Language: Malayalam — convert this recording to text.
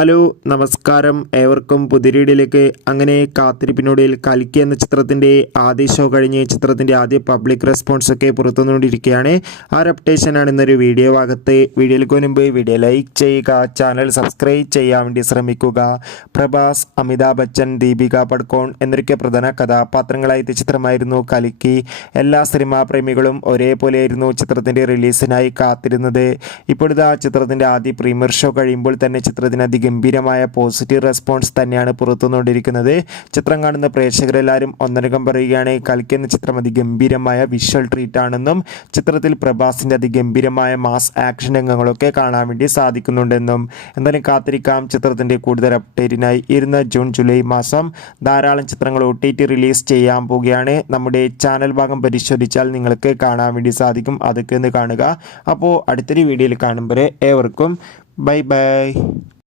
ഹലോ നമസ്കാരം, ഏവർക്കും പുതിരീടിലേക്ക്. അങ്ങനെ കാത്തിരിപ്പിനൊടുവിൽ കൽക്കി എന്ന ചിത്രത്തിൻ്റെ ആദ്യ ഷോ കഴിഞ്ഞ് ചിത്രത്തിൻ്റെ ആദ്യ പബ്ലിക് റെസ്പോൺസ് ഒക്കെ പുറത്തുവന്നുകൊണ്ടിരിക്കുകയാണ്. ആ ഒരു അപ്ഡേഷനാണ് ഇന്നൊരു വീഡിയോ ഭാഗത്ത്. വീഡിയോയിലേക്ക് മുൻപ് വീഡിയോ ലൈക്ക് ചെയ്യുക, ചാനൽ സബ്സ്ക്രൈബ് ചെയ്യാൻ വേണ്ടി ശ്രമിക്കുക. പ്രഭാസ്, അമിതാഭ് ബച്ചൻ, ദീപിക പടുക്കോൺ എന്നൊക്കെ പ്രധാന കഥാപാത്രങ്ങളായ ചിത്രമായിരുന്നു കൽക്കി. എല്ലാ സിനിമാ പ്രേമികളും ഒരേപോലെയായിരുന്നു ചിത്രത്തിൻ്റെ റിലീസിനായി കാത്തിരുന്നത്. ഇപ്പോഴത്തെ ചിത്രത്തിൻ്റെ ആദ്യ പ്രീമിയർ ഷോ കഴിയുമ്പോൾ തന്നെ ചിത്രത്തിന് ഗംഭീരമായ പോസിറ്റീവ് റെസ്പോൺസ് തന്നെയാണ് പുറത്തുവന്നുകൊണ്ടിരിക്കുന്നത്. ചിത്രം കാണുന്ന പ്രേക്ഷകരെല്ലാവരും ഒന്നടങ്കം പറയുകയാണ് കൽക്കി എന്ന ചിത്രം അതിഗംഭീരമായ വിഷ്വൽ ട്രീറ്റ് ആണെന്നും ചിത്രത്തിൽ പ്രഭാസിൻ്റെ അതിഗംഭീരമായ മാസ് ആക്ഷൻ രംഗങ്ങളൊക്കെ കാണാൻ വേണ്ടി സാധിക്കുന്നുണ്ടെന്നും. എന്തായാലും കാത്തിരിക്കാം ചിത്രത്തിൻ്റെ കൂടുതൽ അപ്ഡേറ്റിനായി. ജൂൺ ജൂലൈ മാസം ധാരാളം ചിത്രങ്ങൾ OTT റിലീസ് ചെയ്യാൻ പോവുകയാണ്. നമ്മുടെ ചാനൽ ഭാഗം പരിശോധിച്ചാൽ നിങ്ങൾക്ക് കാണാൻ വേണ്ടി സാധിക്കും. അതൊക്കെ ഒന്ന് കാണുക. അപ്പോൾ അടുത്തൊരു വീഡിയോയിൽ കാണുമ്പോൾ ഏവർക്കും ബൈ ബൈ.